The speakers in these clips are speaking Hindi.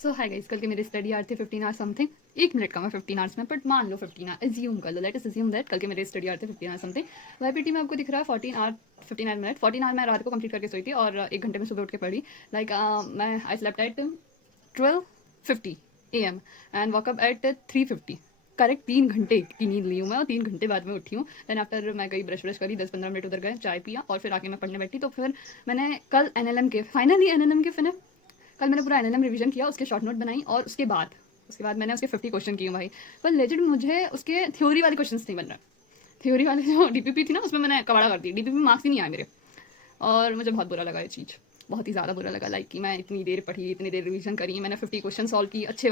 सो हाय गाइस, कल के मेरे स्टडी आवर थे 15 आवर्स समथिंग। 1 मिनट का मैं 15 आवर्स में, बट मान लो 15 आवर एज्यूम कर लो, लेट अस एज्यूम दैट कल के मेरे स्टडी आवर थे 15 आवर्स समथिंग। वाईपीटी में आपको दिख रहा है 14 मिनट। 14 आवर मैं रात को कंप्लीट करके सोई थी और 1 घंटे में सुबह उठ के पढ़ी। लाइक मैं I slept at 12:50 AM and woke up at 3:50। Correct 3 घंटे की नींद ली हूँ मैं और 3 घंटे बाद में उठी हूँ। देन आफ्टर मैं गई ब्रश करी, 10-15 मिनट उधर गए, चाय पिया और फिर आके मैं पढ़ने बैठी। तो फिर मैंने कल एनएलएम के फिर कल मैंने पूरा एनएलएम रिवीजन किया, उसके शॉर्ट नोट बनाई और उसके बाद मैंने उसके 50 क्वेश्चन किए भाई। पर लेजिट मुझे उसके थ्योरी वाले क्वेश्चंस नहीं बन रहे। थ्योरी वाले जो डीपीपी थी ना, उसमें मैंने कबाड़ा कर दी। डीपीपी में मार्क्स ही नहीं आए मेरे और मुझे बहुत बुरा लगा ये चीज़, बहुत ही ज़्यादा बुरा लगा। लाइक कि मैं इतनी देर पढ़ी, इतनी देर रिवीजन करी, मैंने 50 क्वेश्चन सॉल्व की, अच्छे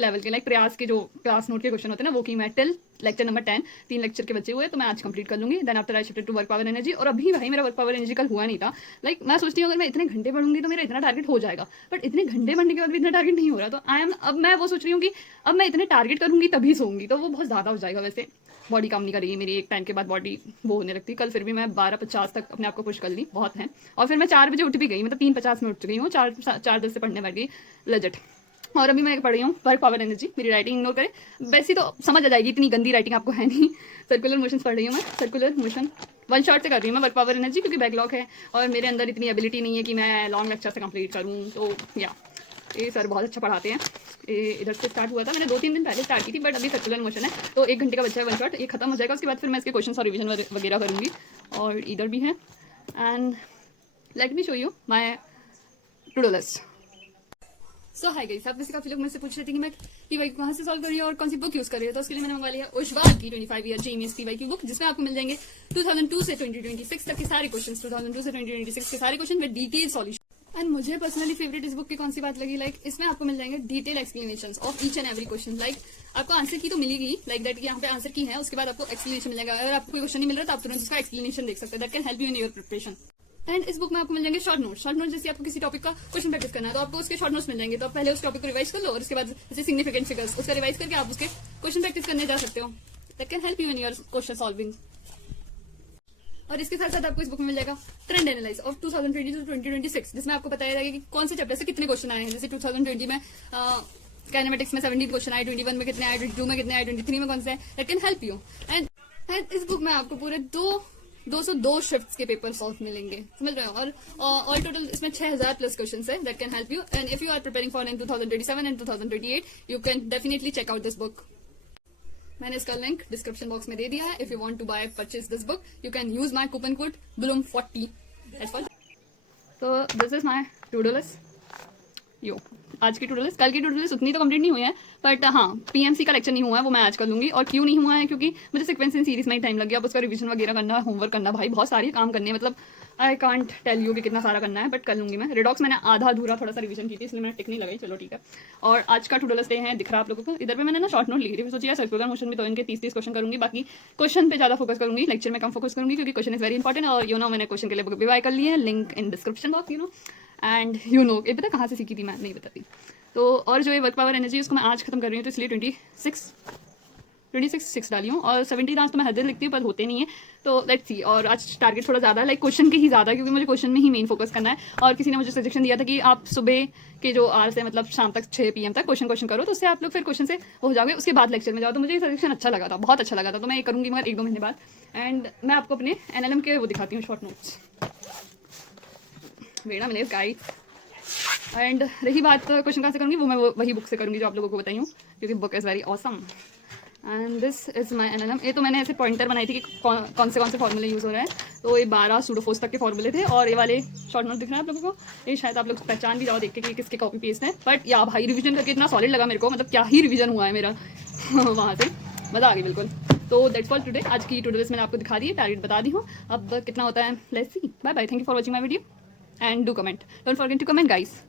लेवल के। लाइक प्रयास के जो क्लास नोट के क्वेश्चन होते हैं ना, वो की मैं टिल लेक्चर नंबर 10, 3 लेक्चर के बचे हुए, तो मैं आज कंप्लीट कर लूँगी। Then after I shifted to work power energy. और अभी भाई मेरा वर्क पावर एनर्जी कल हुआ नहीं था। लाइक मैं सोचती हूँ अगर मैं इतने घंटे पढ़ूंगी तो मेरा इतना टारगेट हो जाएगा, बट इतने घंटे पढ़ने के बाद भी इतना टारगेट नहीं हो रहा। तो अब मैं वो सोच रही हूँ कि अब मैं इतने टारगेट करूँगी तभी सोऊंगी, तो वो बहुत ज़्यादा हो जाएगा। वैसे बॉडी काम नहीं करेगी मेरी, एक टाइम के बाद बॉडी वो होने लगती। कल फिर भी मैं 12:50 तक अपने आप को पुश कर ली, बहुत है। और फिर मैं 4 बजे उठ भी गई, मतलब 3:50 में उठ गई हूँ, 4:10 से पढ़ने बैठ गई लेजिट। और अभी मैं पढ़ रही हूँ वर्क पावर एनर्जी। मेरी राइटिंग इग्नोर करें, वैसे तो समझ आ जाएगी, इतनी गंदी राइटिंग आपको है नहीं। सर्कुलर मोशन पढ़ रही हूँ मैं, सर्कुलर मोशन 1 शॉट से कर रही हूँ मैं वर्क पावर एनर्जी, क्योंकि बैकलॉग है और मेरे अंदर इतनी एबिलिटी नहीं है कि मैं लॉन्ग लेक्चर से कंप्लीट करूँ। तो या ये सर बहुत अच्छा पढ़ाते हैं। ये इधर से स्टार्ट हुआ था, मैंने 2-3 दिन पहले स्टार्ट की थी, बट अभी सर्कुलर मोशन है तो 1 घंटे का बच्चा है 1 शॉट, ये खत्म हो जाएगा। उसके बाद फिर मैं इसके क्वेश्चन और रिविजन वगैरह करूँगी। और इधर भी है and let me show you my to do list. So hi guys, आप वैसे काफी लोग मुझसे पूछ रहे थे कि मैं पीवाईक्यू कहाँ से सॉल्व कर रही हूँ और कौन सी बुक यूज कर रही है। तो उसके लिए मैंने मंगा लिया ओशवाल की 25 ईयर जेईएमएस पीवाईक्यू बुक, जिसमें आपको मिल जाएंगे 2002 से 2026 तक के सारे क्वेश्चन, 2002 से 2026 के सारे question with detail solution. And मुझे पर्सनली फेवरेट इस बुक की कौन सी बात लगी, लाइक इसमें आपको मिल जाएंगे detail explanation of each and every question. Like आपको आंसर की तो मिलेगी, लाइक दैट यहाँ पे आंसर की है, उसके बाद आपको एक्सप्लेनेशन मिल जाएगा। अगर आपको कोई क्वेश्चन नहीं मिल रहा तो आप तुरंत उसका एक्सप्लेनेशन देख सकते हैं, that can help you in your preparation. And इस बुक में आपको मिल जाएंगे शॉर्ट नोट जैसे आपको किसी टॉपिक का क्वेश्चन प्रैक्टिस करना है तो आपको उसके शॉर्ट नोट्स मिल जाएंगे। तो आप पहले उस टॉपिक को रिवाइज कर लो और उसके बाद जैसे सिग्निफिकेंट फिगर्स उसका रिवाइज करके आप उसके क्वेश्चन प्रैक्टिस करने जा सकते हो। That can help you in your question solving. और इसके साथ साथ आपको इस बुक में मिल जाएगा ट्रेंड एनालाइज ऑफ 2020 टू 2026, जिसमें आपको बताया जाएगा कि कौन से चैप्टर से कितने क्वेश्चन आए हैं। जैसे 2020 में काइनेमेटिक्स में 17 क्वेश्चन आए, 21 में कितने आए, 22 में कितने आए, 23 में कौन से आए। That can help you. And इस बुक में आपको पूरे 202 शिफ्ट्स के पेपर सॉल्व मिलेंगे, समझ रहे हो। और ऑल टोटल इसमें 6000 प्लस क्वेश्चंस है। That can help you. And if you are preparing for in 2027 and 2028 you can definitely check out this book. मैंने इसका लिंक डिस्क्रिप्शन बॉक्स में दे दिया है। If you want to buy purchase this book you can use my coupon code BLOOM40। तो this is my to do list. यो आज की टू डू लिस्ट, कल की टू डू लिस्ट उतनी तो कंप्लीट नहीं हुई है, बट हाँ पीएमसी का लेक्चर नहीं हुआ है, वो मैं आज कर लूंगी। और क्यों नहीं हुआ है, क्योंकि मुझे सीक्वेंस इन सीरीज में ही टाइम लग गया। अब उसका रिवीजन वगैरह करना, होमवर्क करना, भाई बहुत सारे काम करने हैं। मतलब आई कांट टेल यू कि कितना सारा करना है, बट कर लूंगी मैं। रिडॉक्स मैंने आधा अधूरा थोड़ा सा रिवीजन की थी, इसलिए मैंने टिक नहीं लगाई, चलो ठीक है। और आज का टू डू लिस्ट डे है, दिख रहा है आप लोगों को। इधर पे मैंने ना शॉर्ट नोट ली थी, सोचिए सर्कुलर मोशन में तो इनके 30 क्वेश्चन करूंगी। बाकी क्वेश्चन पे ज्यादा फोकस करूंगी, लेक्चर में कम फोकस करूंगी, क्योंकि क्वेश्चन इज वेरी इंपॉर्टेंट। और यू नो मैंने क्वेश्चन के लिए बुक भी बाय कर ली है, link in description box, you know. And you know ये पता कहाँ से सीखी थी मैं, नहीं बताती। तो और जो ये वर्क पावर एनर्जी उसको मैं आज खत्म कर रही हूँ, तो इसलिए 26 डाली हूँ। और 70 आज तो मैं हर दिन लिखती हूँ, पर होते नहीं है, तो लेट्स सी। और आज टारगेट थोड़ा ज़्यादा है, लाइक क्वेश्चन के ही ज़्यादा, क्योंकि मुझे क्वेश्चन में ही मेन फोकस करना है। और किसी ने मुझे सजेशन दिया था कि आप सुबह के जो आवर्स है, मतलब शाम तक 6 PM तक क्वेश्चन करो, तो उससे आप लोग फिर क्वेश्चन से हो जाओगे, उसके बाद लेक्चर में जाओ। तो मुझे ये सजेशन अच्छा लगा था, बहुत अच्छा लगा था, तो मैं ये करूँगी मगर 1-2 महीने बाद। एंड मैं आपको अपने एनएलएम के वो दिखाती हूँ शॉर्ट नोट्स, वेड़ा मिले गाइड। एंड रही बात क्वेश्चन कहाँ से करूँगी, वो मैं वही बुक से करूँगी जो आप लोगों को बताई हूँ, क्योंकि book is very awesome. And this is my NLM. ये तो मैंने ऐसे पॉइंटर बनाई थी कि कौन से फॉर्मूले यूज़ हो रहे हैं। तो ये 12 सूडोफोर्स तक के फॉर्मूले थे। और ये वाले शॉर्ट नोट दिख रहे हैं आप लोगों को, ये शायद आप लोग पहचान भी जाओ देख के कि किसके कॉपी पेस्ट है। बट या भाई रिवीजन करके इतना सॉलिड लगा मेरे को, मतलब क्या ही रिवीजन हुआ है मेरा वहाँ से, मज़ा आ गई बिल्कुल। तो दैट्स फॉर टुडे। आज की टू डू लिस्ट मैंने आपको दिखा दी है, टारगेट बता दी हूँ, अब कितना होता है let's see. Bye bye, thank you for watching my video and do comment, don't forget to comment guys.